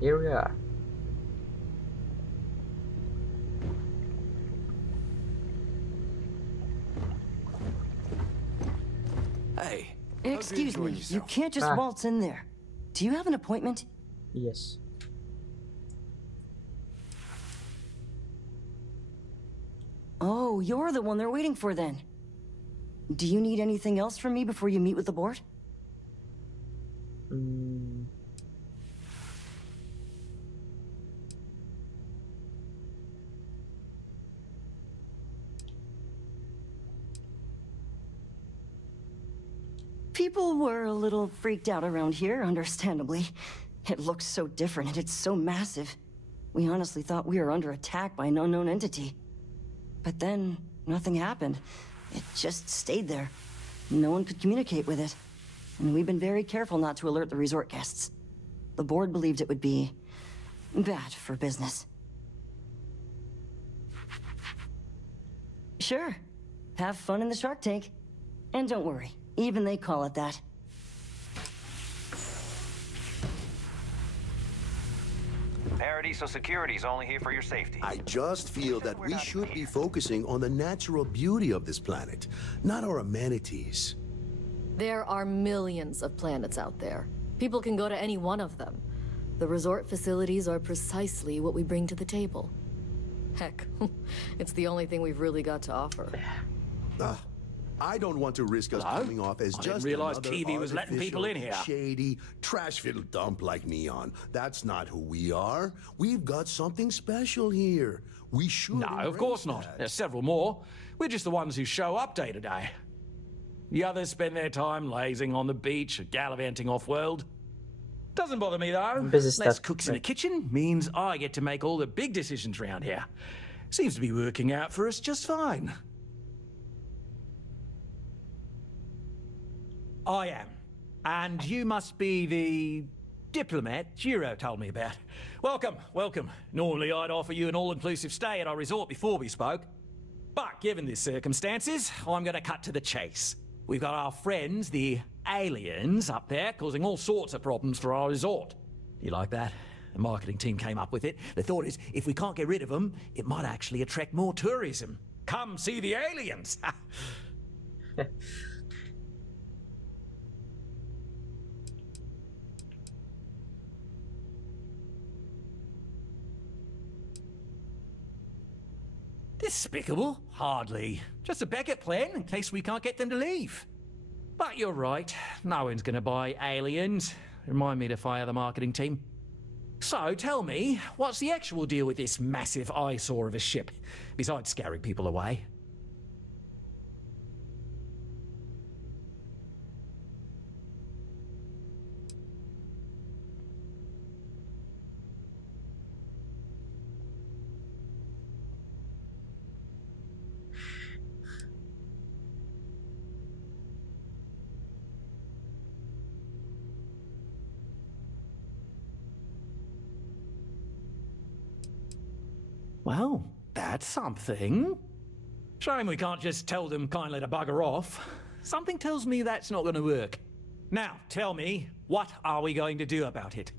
Here we are. Hey. Excuse me, you can't just Ah. waltz in there. Do you have an appointment? Yes. Oh, you're the one they're waiting for then. Do you need anything else from me before you meet with the board? Mm, People were a little freaked out around here, understandably. It looks so different and it's so massive. We honestly thought we were under attack by an unknown entity. But then, nothing happened. It just stayed there. No one could communicate with it. And we've been very careful not to alert the resort guests. The board believed it would be bad for business. Sure. Have fun in the shark tank. And don't worry, even they call it that. Paradiso Security's only here for your safety. I just feel that we should be focusing on the natural beauty of this planet, not our amenities. There are millions of planets out there. People can go to any one of them. The resort facilities are precisely what we bring to the table. Heck, it's the only thing we've really got to offer. I don't want to risk us coming off as I just didn't realize another TV was letting people in here. shady, trash-filled dump like Neon. That's not who we are. We've got something special here. We should. No, of course embrace not. that. There's several more. We're just the ones who show up day to day. The others spend their time lazing on the beach or gallivanting off-world. Doesn't bother me, though. Busy Less stuff. cooks in the kitchen means I get to make all the big decisions around here. Seems to be working out for us just fine. I am. And you must be the diplomat Giro told me about. Welcome, welcome. Normally I'd offer you an all-inclusive stay at our resort before we spoke. But given the circumstances, I'm going to cut to the chase. We've got our friends, the aliens, up there, causing all sorts of problems for our resort. You like that? The marketing team came up with it. The thought is, if we can't get rid of them, it might actually attract more tourism. Come see the aliens! Despicable? Hardly. Just a backup plan in case we can't get them to leave. But you're right. No one's going to buy aliens. Remind me to fire the marketing team. So tell me, what's the actual deal with this massive eyesore of a ship, besides scaring people away? Well, that's something. Shame we can't just tell them kindly to bugger off. Something tells me that's not going to work. Now, tell me, what are we going to do about it?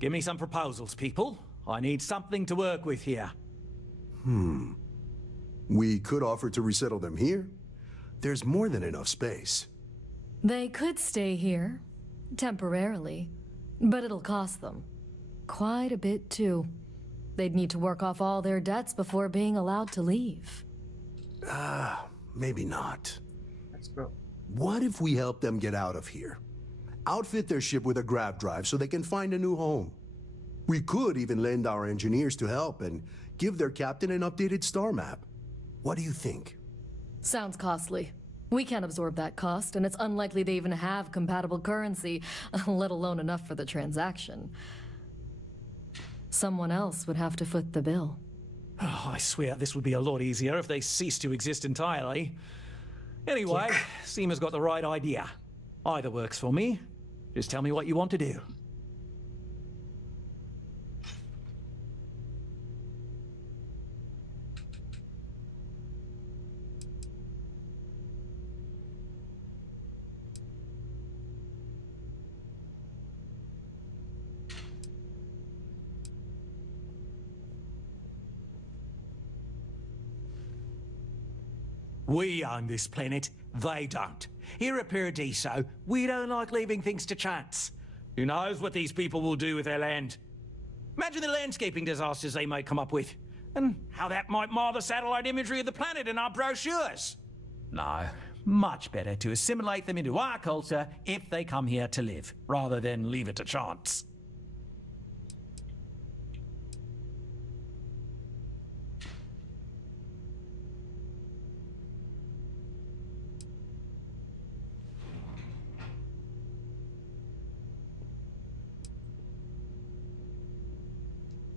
Give me some proposals, people. I need something to work with here. We could offer to resettle them here. There's more than enough space. They could stay here, temporarily, but it'll cost them. Quite a bit, too. They'd need to work off all their debts before being allowed to leave. Maybe not. let's go. What if we help them get out of here? Outfit their ship with a grav drive so they can find a new home. We could even lend our engineers to help and give their captain an updated star map. What do you think? Sounds costly. We can't absorb that cost, and it's unlikely they even have compatible currency, let alone enough for the transaction. Someone else would have to foot the bill. Oh, I swear this would be a lot easier if they ceased to exist entirely. Anyway, Seema's got the right idea. Either works for me. Just tell me what you want to do. We own this planet, they don't. Here at Paradiso, we don't like leaving things to chance. Who knows what these people will do with their land? Imagine the landscaping disasters they might come up with, and how that might mar the satellite imagery of the planet in our brochures. No, much better to assimilate them into our culture if they come here to live, rather than leave it to chance.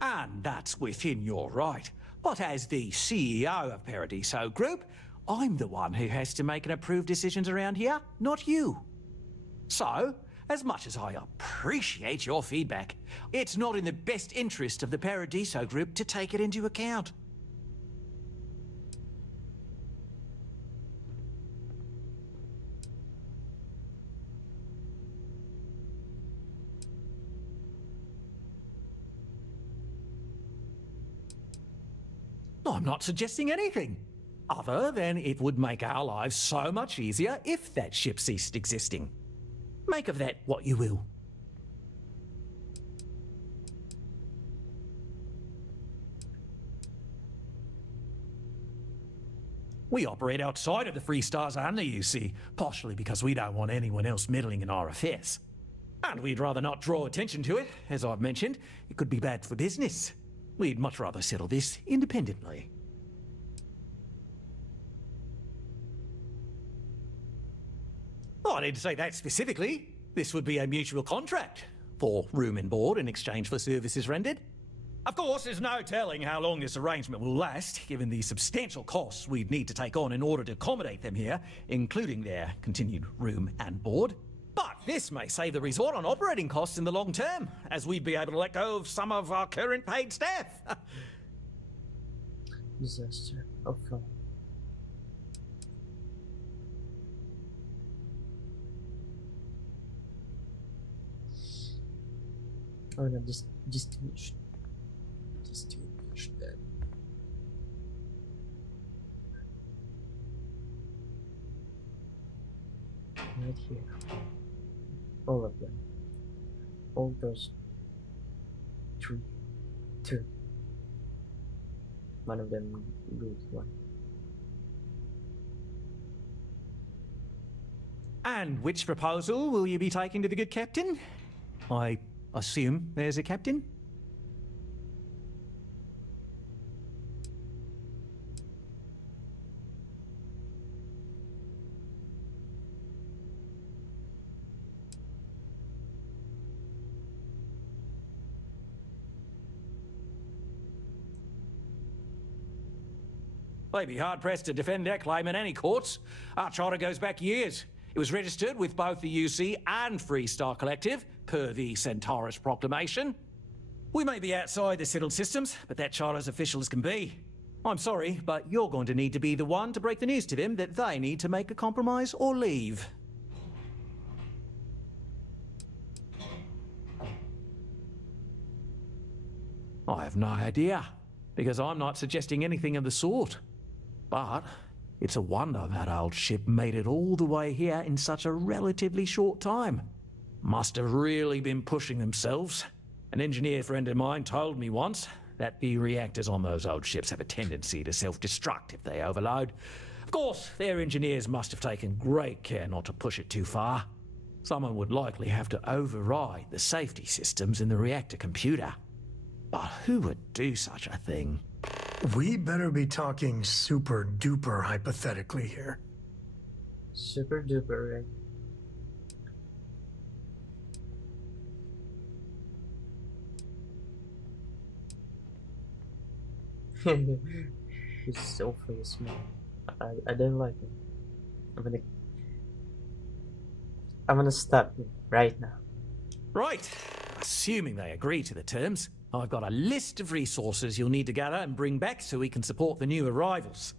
And that's within your right. But as the CEO of Paradiso Group, I'm the one who has to make and approve decisions around here, not you. So, as much as I appreciate your feedback, it's not in the best interest of the Paradiso Group to take it into account. I'm not suggesting anything, other than it would make our lives so much easier if that ship ceased existing. Make of that what you will. We operate outside of the Free Stars only, you see, partially because we don't want anyone else meddling in our affairs. And we'd rather not draw attention to it, as I've mentioned. It could be bad for business. We'd much rather settle this independently. Oh, I didn't say that specifically. This would be a mutual contract for room and board in exchange for services rendered. Of course, there's no telling how long this arrangement will last, given the substantial costs we'd need to take on in order to accommodate them here, including their continued room and board. But this may save the resort on operating costs in the long term, as we'd be able to let go of some of our current paid staff. Disaster. Okay. Oh no, just finish that. Right here. All of them. All those two. One of them good one. And which proposal will you be taking to the good captain? I assume there's a captain? They'd be hard-pressed to defend their claim in any courts. Our charter goes back years. It was registered with both the UC and Free Star Collective, per the Centaurus Proclamation. We may be outside the settled systems, but that charter's official as can be. I'm sorry, but you're going to need to be the one to break the news to them that they need to make a compromise or leave. I have no idea, because I'm not suggesting anything of the sort. But it's a wonder that old ship made it all the way here in such a relatively short time. Must have really been pushing themselves. An engineer friend of mine told me once that the reactors on those old ships have a tendency to self-destruct if they overload. Of course, their engineers must have taken great care not to push it too far. Someone would likely have to override the safety systems in the reactor computer. But who would do such a thing? We better be talking super duper hypothetically here. Super duper, right? He's so face, man. I don't like him. I'm gonna stop him right now. Right. Assuming they agree to the terms, I've got a list of resources you'll need to gather and bring back so we can support the new arrivals.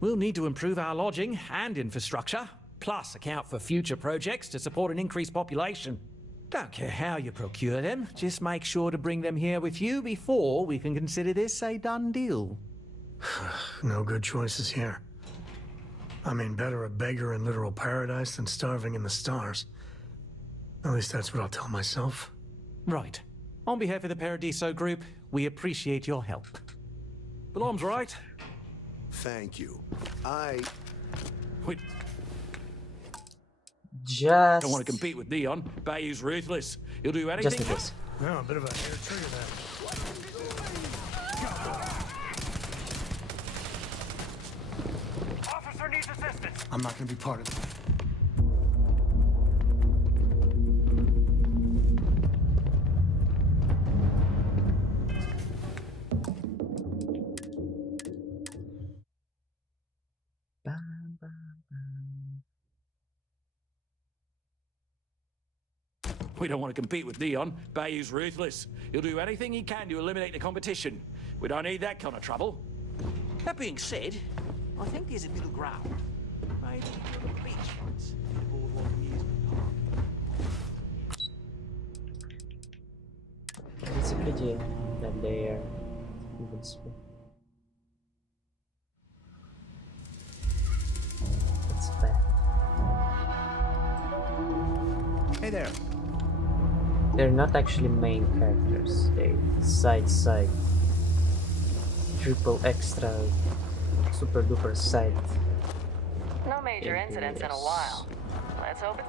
We'll need to improve our lodging and infrastructure, plus account for future projects to support an increased population. Don't care how you procure them, just make sure to bring them here with you before we can consider this a done deal. No good choices here. I mean, better a beggar in literal paradise than starving in the stars. At least that's what I'll tell myself. Right. On behalf of the Paradiso Group, we appreciate your help. Balaam's right. Thank you. We Just... don't want to compete with Dion. Bayou's ruthless. He'll do anything. Just in case. No, a bit of a hair trigger that. Officer needs assistance. I'm not gonna be part of that. Bam, bam, bam. We don't want to compete with Dion. Bayou's ruthless. He'll do anything he can to eliminate the competition. We don't need that kind of trouble. That being said, I think there's a middle ground. Maybe a little beach fronts in the boardwalk amusement park. It's a pretty that they are even small. It's bad. Hey there. They're not actually main characters. They're side. Triple extra super duper side. No major incidents in a while. Let's hope it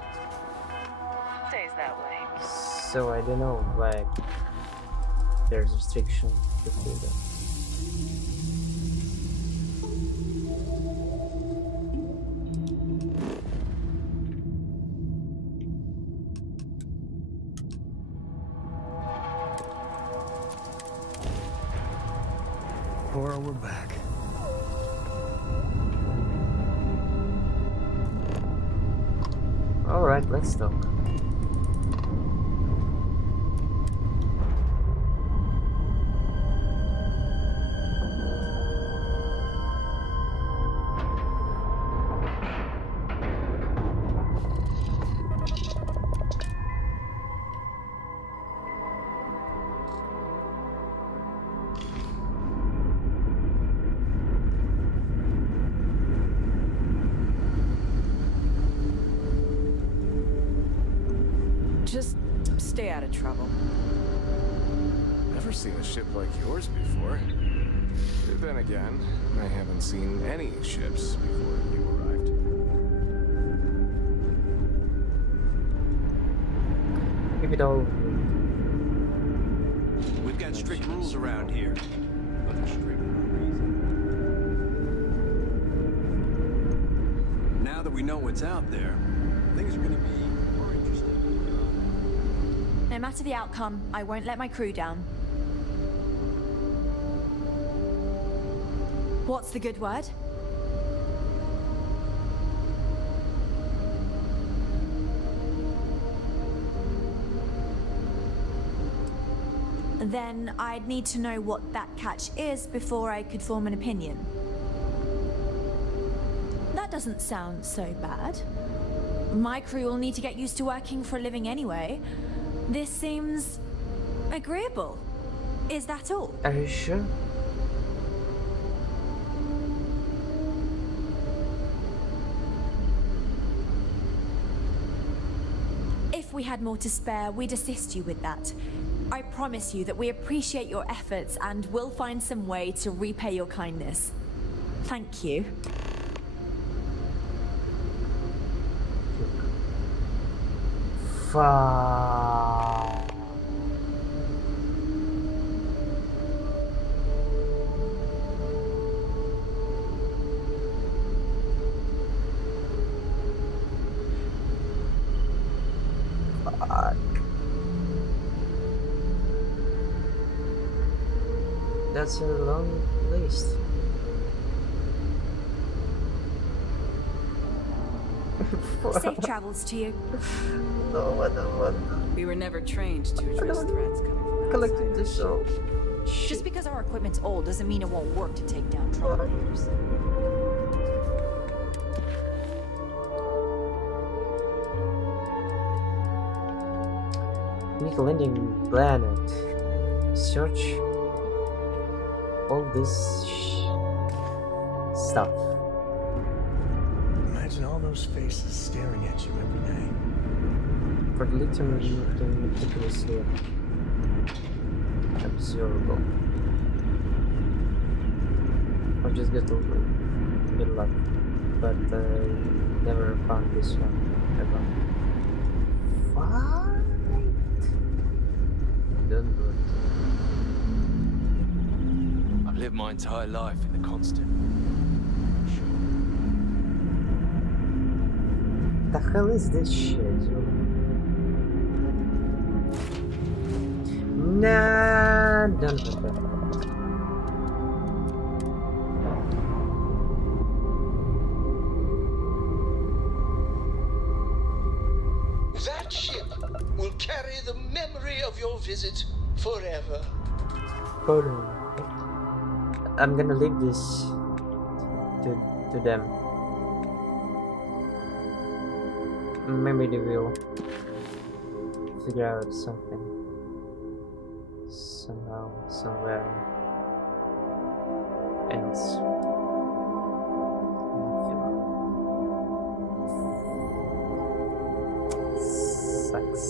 stays that way. So I don't know why there's restriction to do that. Cora, we're back. Alright, let's talk. Just stay out of trouble. Never seen a ship like yours before. Then again, I haven't seen any ships before you arrived. Give it all. We've got strict rules around here. But they're strict for a reason. Now that we know what's out there, things are gonna be more interesting. No matter the outcome, I won't let my crew down. What's the good word? Then I'd need to know what that catch is before I could form an opinion. That doesn't sound so bad. My crew will need to get used to working for a living anyway. This seems agreeable. Is that all? Are you sure? If we had more to spare, we'd assist you with that. I promise you that we appreciate your efforts and we'll find some way to repay your kindness. Thank you. Fuck. That's a long list. Safe travels to you. No, what? We were never trained to address threats coming from Collected outside. the show. Just because our equipment's old doesn't mean it won't work to take down troublemakers. Make a landing planet. Search all this stuff. imagine all those faces staring at you every day. For literally meticulously observable. Or just get luck. But never found this one ever. What? Don't do it. I've lived my entire life in the constant. The hell is this shit, yo? Nah, don't do that. That ship will carry the memory of your visit forever. I'm gonna leave this to them. Maybe they will figure out something somehow, somewhere else. Sucks.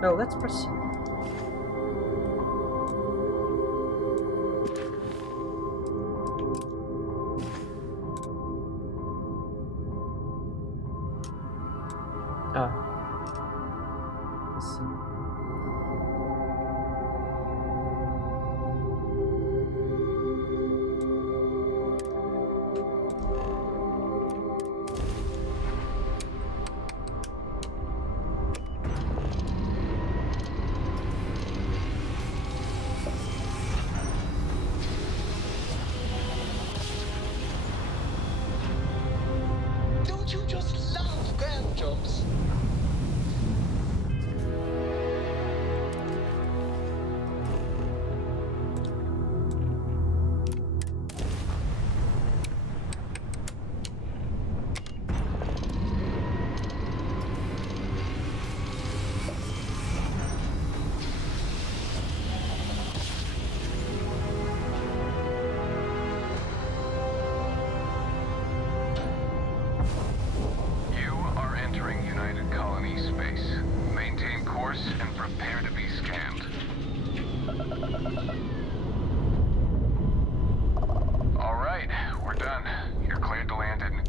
Well, let's proceed. Let's see. Don't you just love grand jobs? You are entering United Colony space. Maintain course and prepare to be scanned. All right, we're done. You're cleared to land in...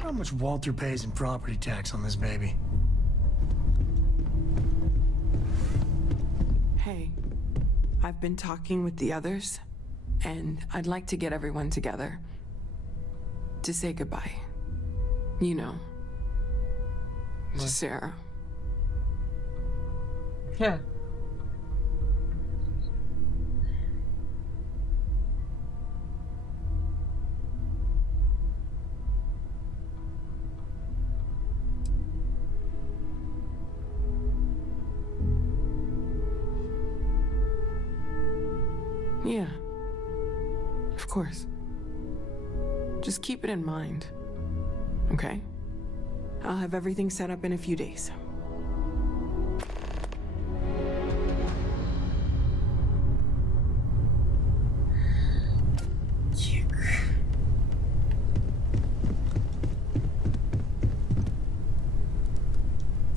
How much Walter pays in property tax on this baby? Hey, I've been talking with the others, and I'd like to get everyone together to say goodbye. You know, to Sarah. Yeah. Yeah, of course. Just keep it in mind, okay? I'll have everything set up in a few days.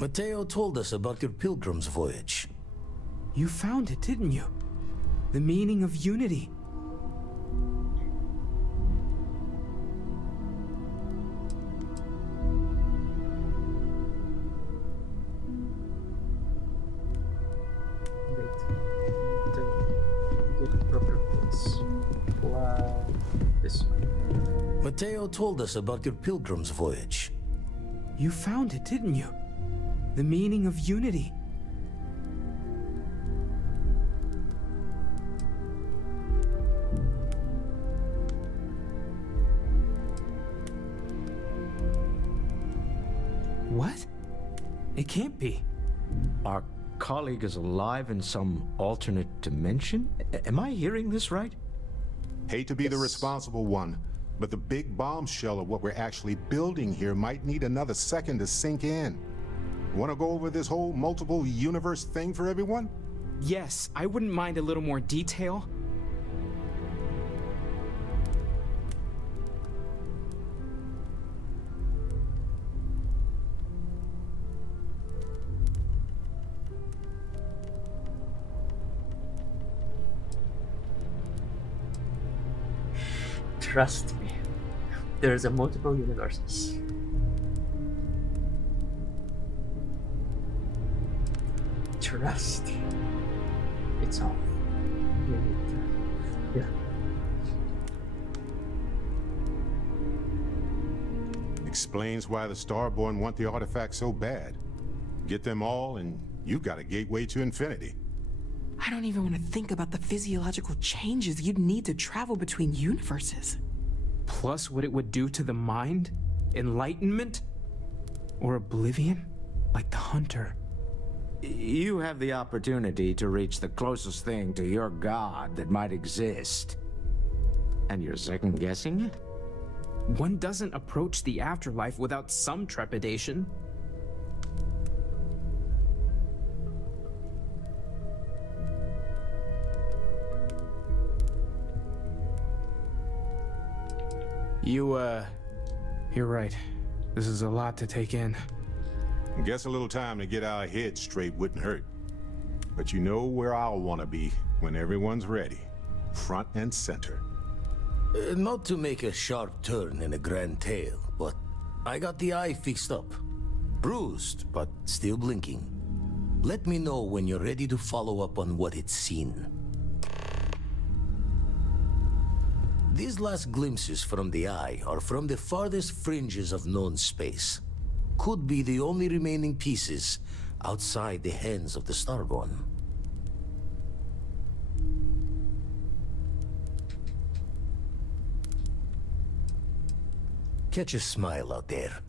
Mateo told us about your pilgrim's voyage. You found it, didn't you? The meaning of unity. Wait. To get proper place. Why this one? Mateo told us about your pilgrim's voyage. You found it, didn't you? The meaning of unity. What? It can't be. Our colleague is alive in some alternate dimension? Am I hearing this right? Hate to be the responsible one, but the big bombshell of what we're actually building here might need another second to sink in. Want to go over this whole multiple universe thing for everyone? Yes, I wouldn't mind a little more detail. Trust me, there's a multiple universes. Trust. It's all. You need to. Yeah. Explains why the Starborn want the artifact so bad. Get them all and you've got a gateway to infinity. I don't even want to think about the physiological changes you'd need to travel between universes. Plus what it would do to the mind? Enlightenment? Or oblivion? Like the Hunter. You have the opportunity to reach the closest thing to your god that might exist. And you're second-guessing it? One doesn't approach the afterlife without some trepidation. You're right. This is a lot to take in. Guess a little time to get our heads straight wouldn't hurt. But you know where I'll want to be when everyone's ready. Front and center. Not to make a sharp turn in a grand tale, but I got the eye fixed up. Bruised, but still blinking. Let me know when you're ready to follow up on what it's seen. These last glimpses from the eye are from the farthest fringes of known space. Could be the only remaining pieces outside the hands of the Starborn. Catch a smile out there.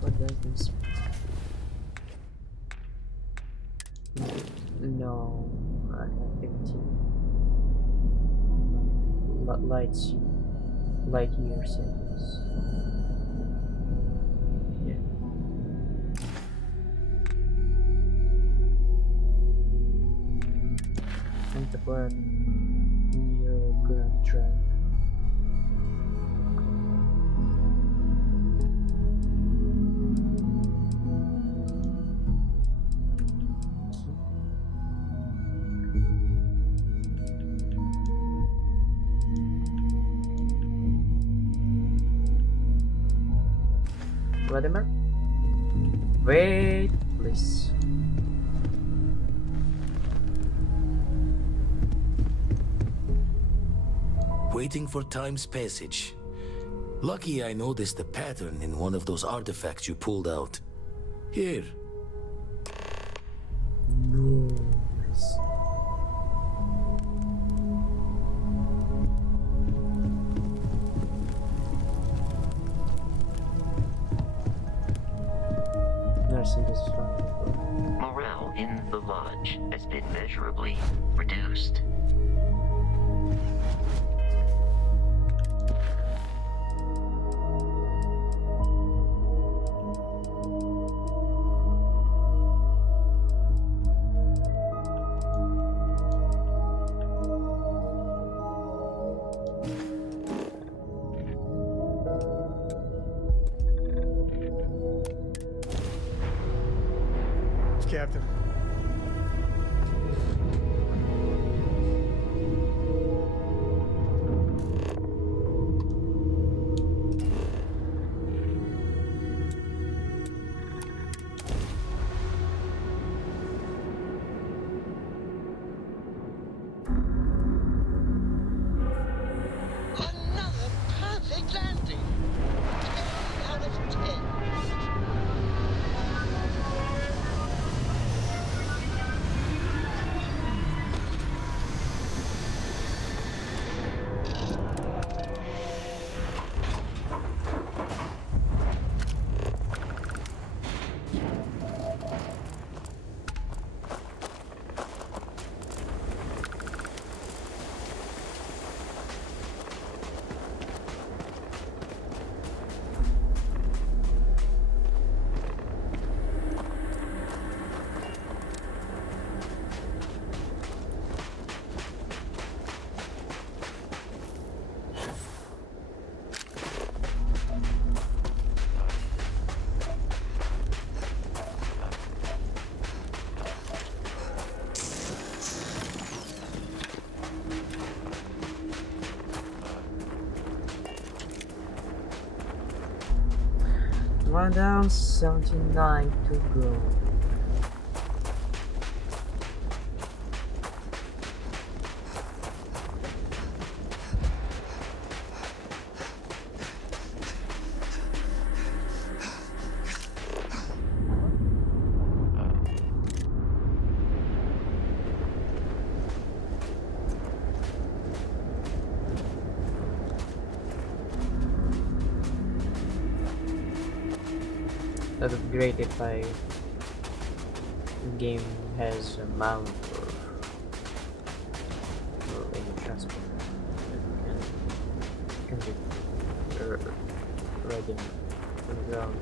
What does this? No, I have 15. Light year seconds. Yeah. And the part your grand drive. Vladimir? Wait, please. Waiting for time's passage. Lucky I noticed a pattern in one of those artifacts you pulled out. Here. Nice. Morale in the lodge has been measurably reduced. Captain. Another perfect landing. 10 out of 10. One down, 79 to go. That would be great if the game has a mount or any transport that can be ready on the ground.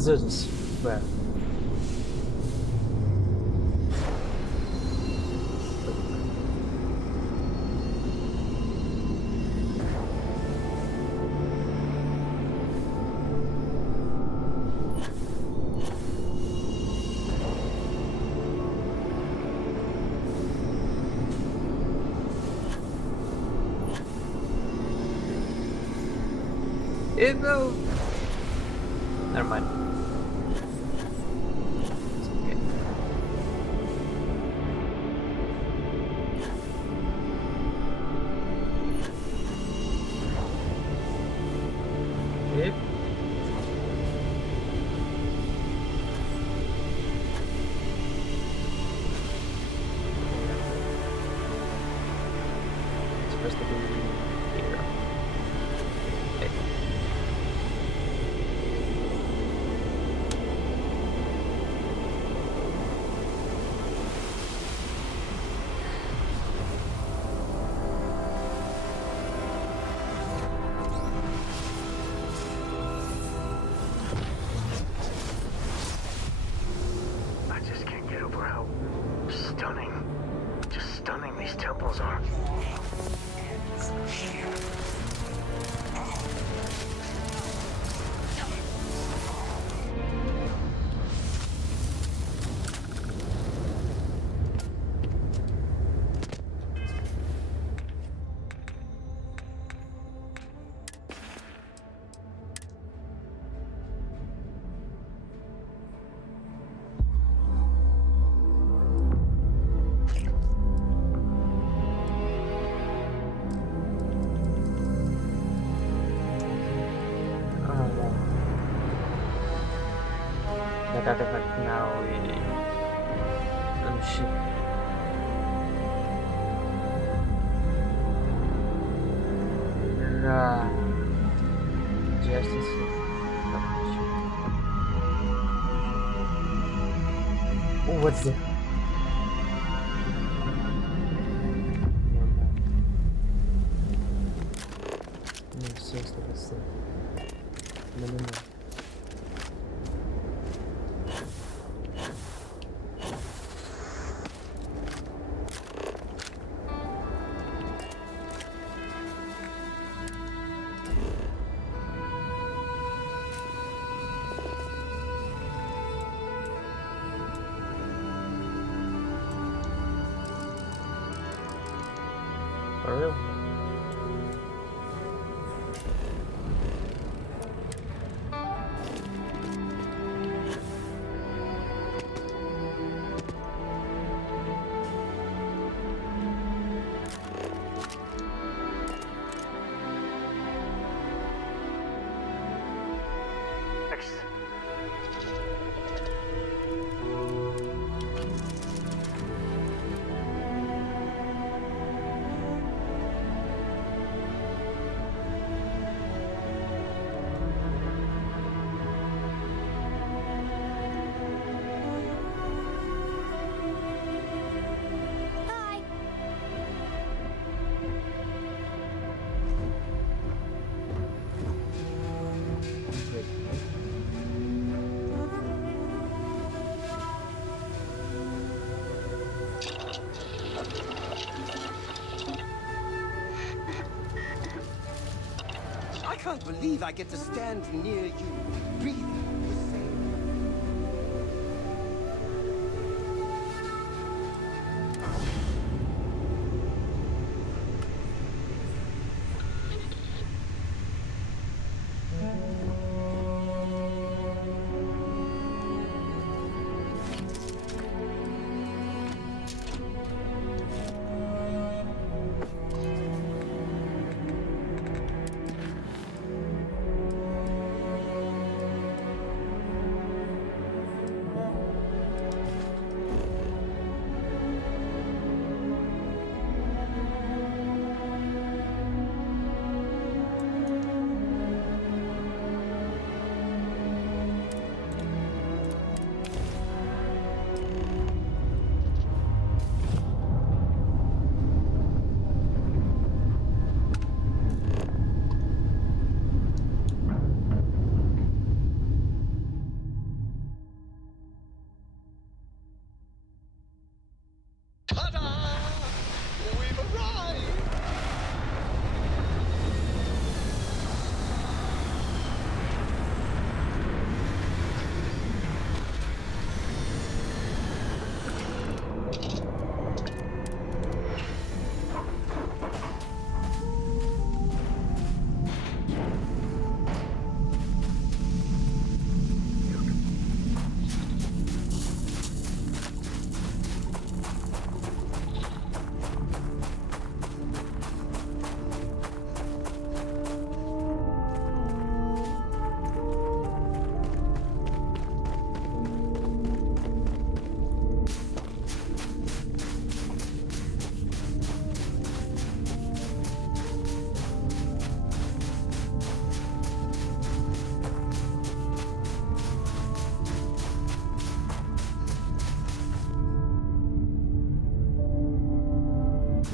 Às vezes, well. No. Never mind. It's okay. Yep. It's supposed to be here. Okay. I just can't get over how stunning these temples are. Nakakagat now ship. Justice. Oh, what's that? No, seriously, what's that? No. For real? I can't believe I get to stand near you, breathing the same.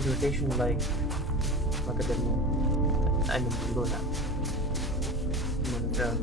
rotation like Macadamia. I mean Luna. Luna.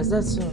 Is that so?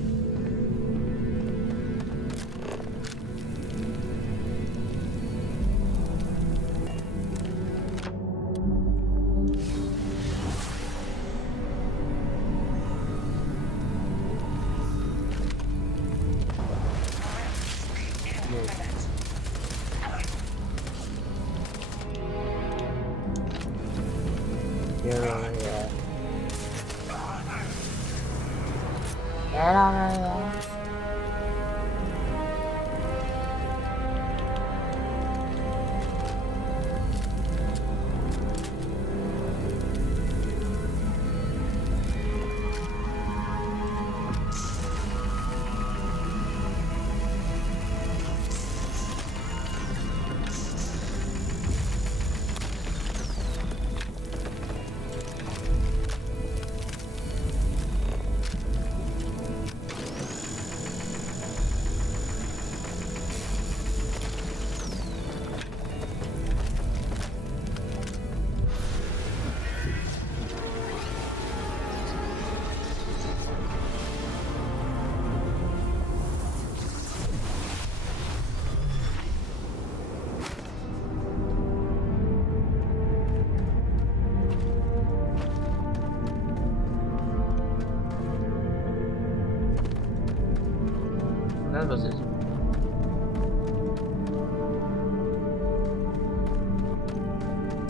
That was it.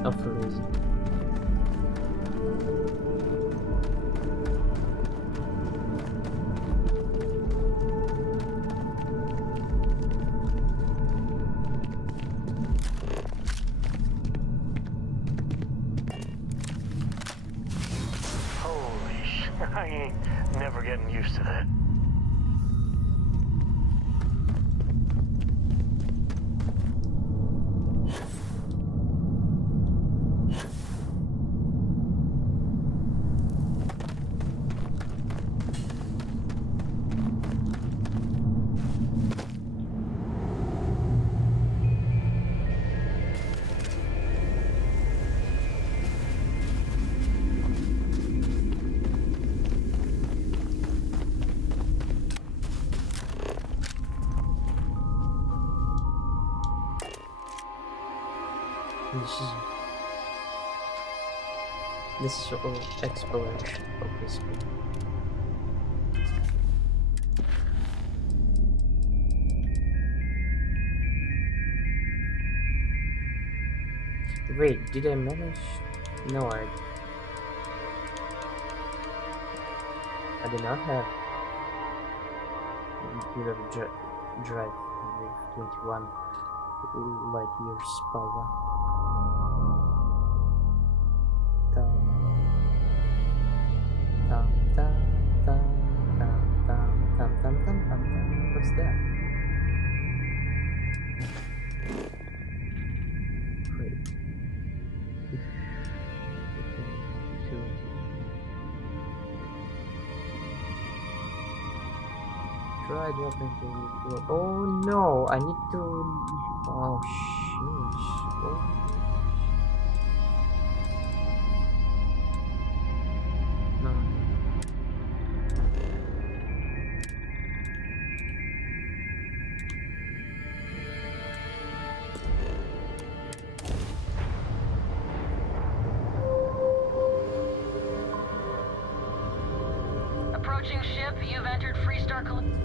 Of reason. Holy shit, I ain't never getting used to that. This is all exploration, obviously. Wait, did I manage? No, I did not have drive with 21 light years power. What's that? Wait. I do not think to. Oh no, I need to. Oh sheesh. Oh. No. Approaching ship, you've entered Freestar Colony.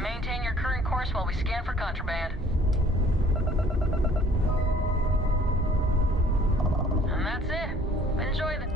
Maintain your current course while we scan for contraband. And that's it. Enjoy the...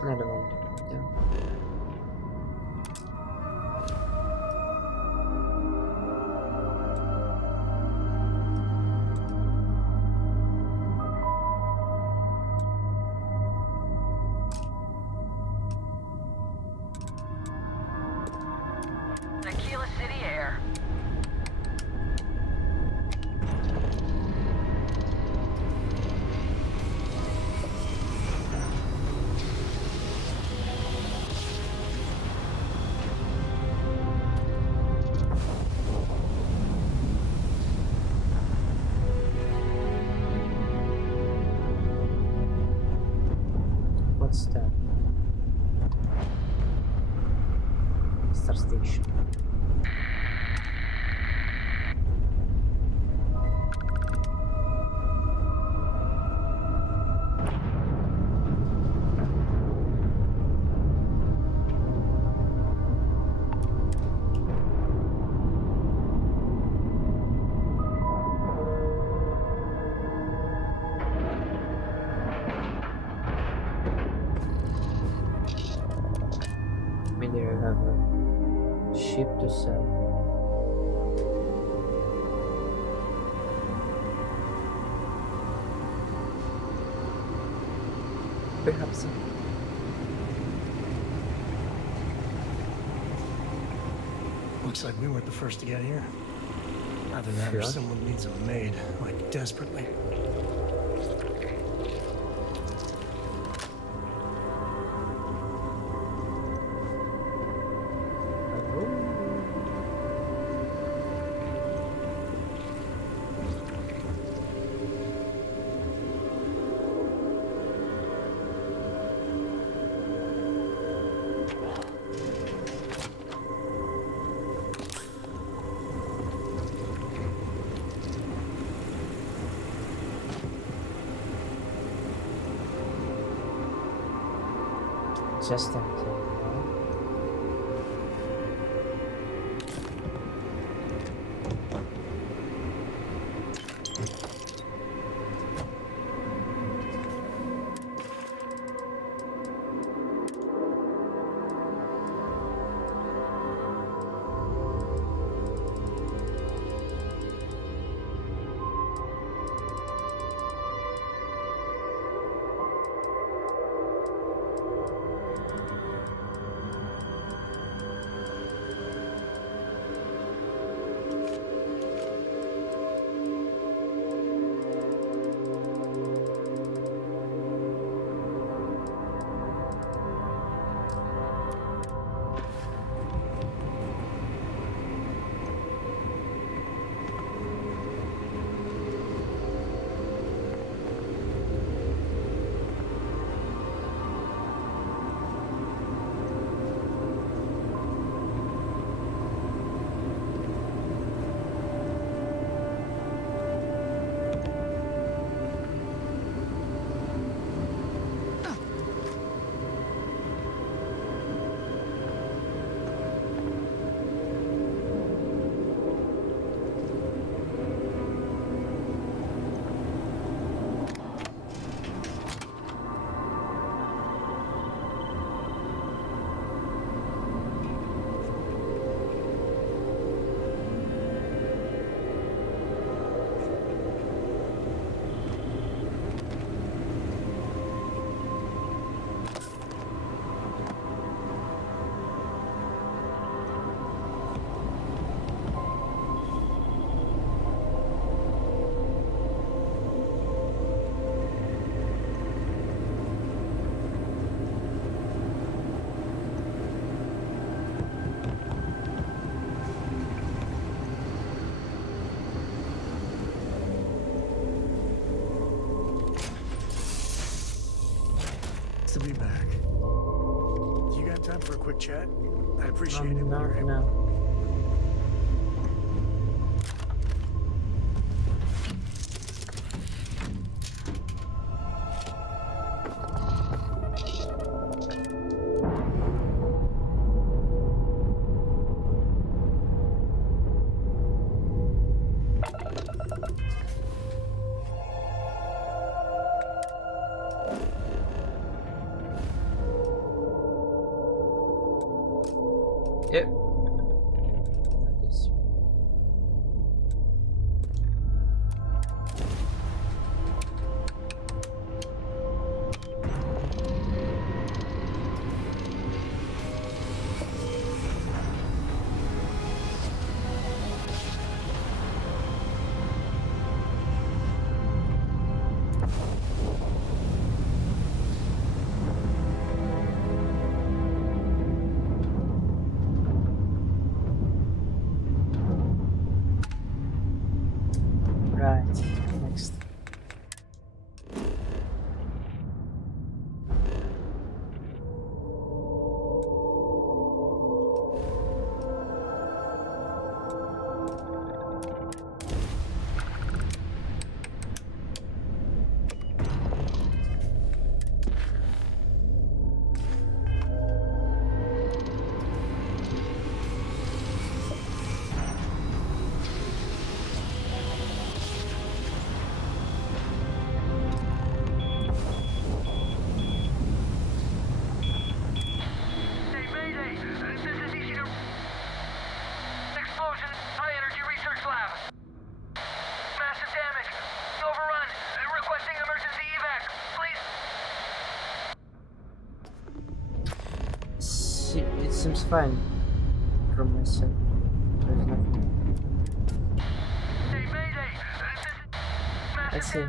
I don't know. Yeah. Tequila City Air. What's that? Star station. Maybe I have a ship to sell. Perhaps. Looks like we weren't the first to get here. Either that or someone needs a maid, like desperately. Just that. To be back. You got time for a quick chat? I'd appreciate it. No, no. Yep. Right, next. fine from my side. There's nothing. I see.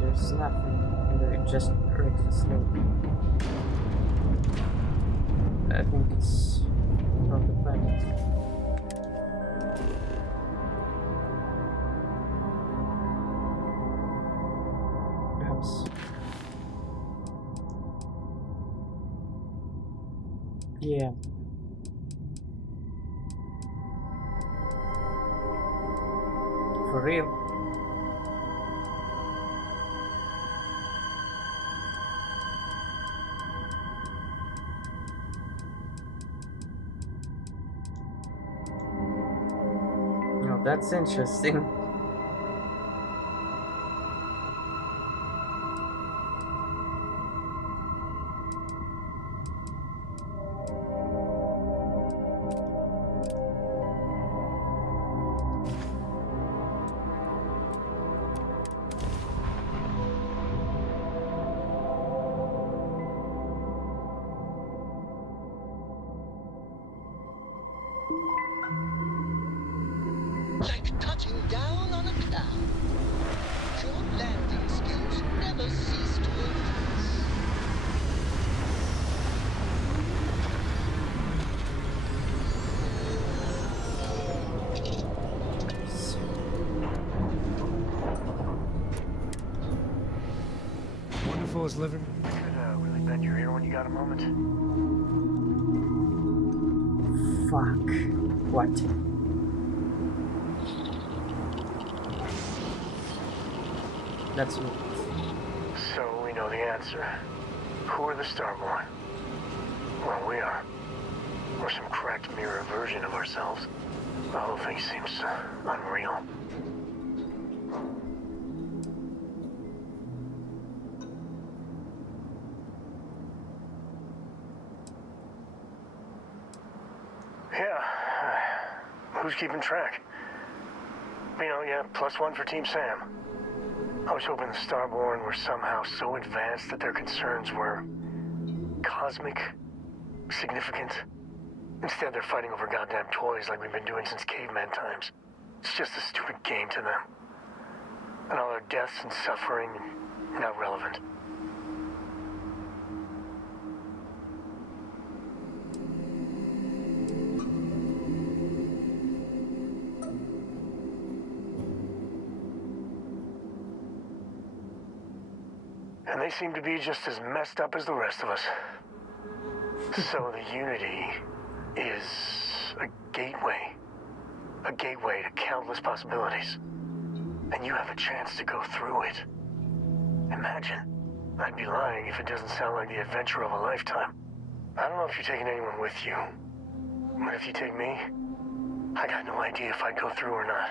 There's nothing. They're just recklessly. I think it's from the planet. Perhaps. Yeah. For real. That's interesting. Like touching down on a cloud. Your landing skills never cease to impress. Wonderful is living. Could really bend your ear when you got a moment. Fuck. What? That's me. So we know the answer. Who are the Starborn? Well, we are. We're some cracked mirror version of ourselves. The whole thing seems unreal. Yeah. Who's keeping track? You know, yeah, +1 for Team Sam. I was hoping the Starborn were somehow so advanced that their concerns were cosmic, significant. Instead, they're fighting over goddamn toys like we've been doing since caveman times. It's just a stupid game to them. And all their deaths and suffering, not relevant. And they seem to be just as messed up as the rest of us. So the Unity is a gateway. A gateway to countless possibilities. And you have a chance to go through it. Imagine. I'd be lying if it doesn't sound like the adventure of a lifetime. I don't know if you're taking anyone with you. But if you take me, I got no idea if I'd go through or not.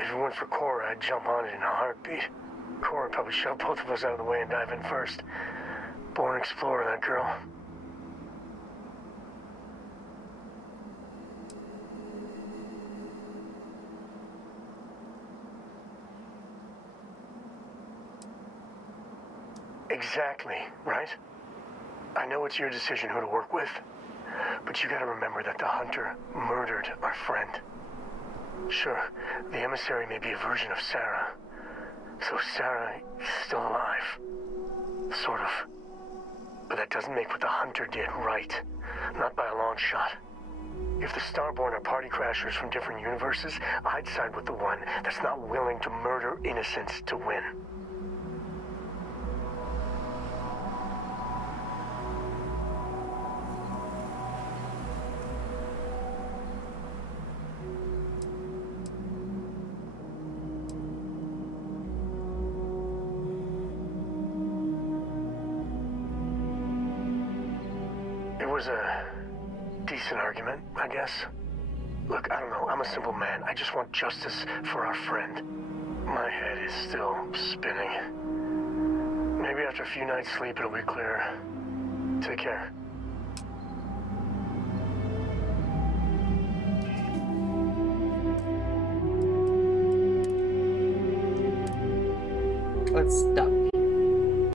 If it weren't for Cora, I'd jump on it in a heartbeat. Cora would probably shove both of us out of the way and dive in first. Born explorer, that girl. Exactly, right? I know it's your decision who to work with, but you gotta remember that the Hunter murdered our friend. Sure, the emissary may be a version of Sarah, so Sarah is still alive. Sort of. But that doesn't make what the Hunter did right. Not by a long shot. If the Starborn are party crashers from different universes, I'd side with the one that's not willing to murder innocents to win. was a decent argument, I guess. Look, I don't know. I'm a simple man. I just want justice for our friend. My head is still spinning. Maybe after a few nights' sleep, it'll be clearer. Take care. Let's stop.